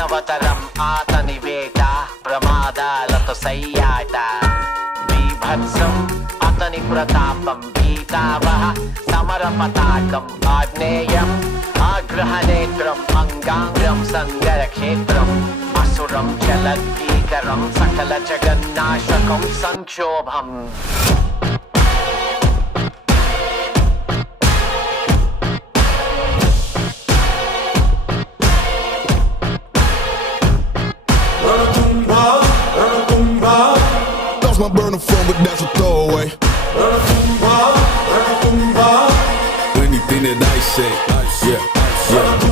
మానవతరం అతనివేట ప్రమాదాలతో సయ్యాట బీభత్సం అతని ప్రతాపం భీతావహ సమర పతాకం ఆగ్నేయం ఆగ్రహనేత్రం అంగాంగం సంగరక్షేత్రం అసురం చలద్భీకరం సకల జగన్నాశకం సంక్షోభం My burner phone, but that's a throwaway. Anything that I say, yeah.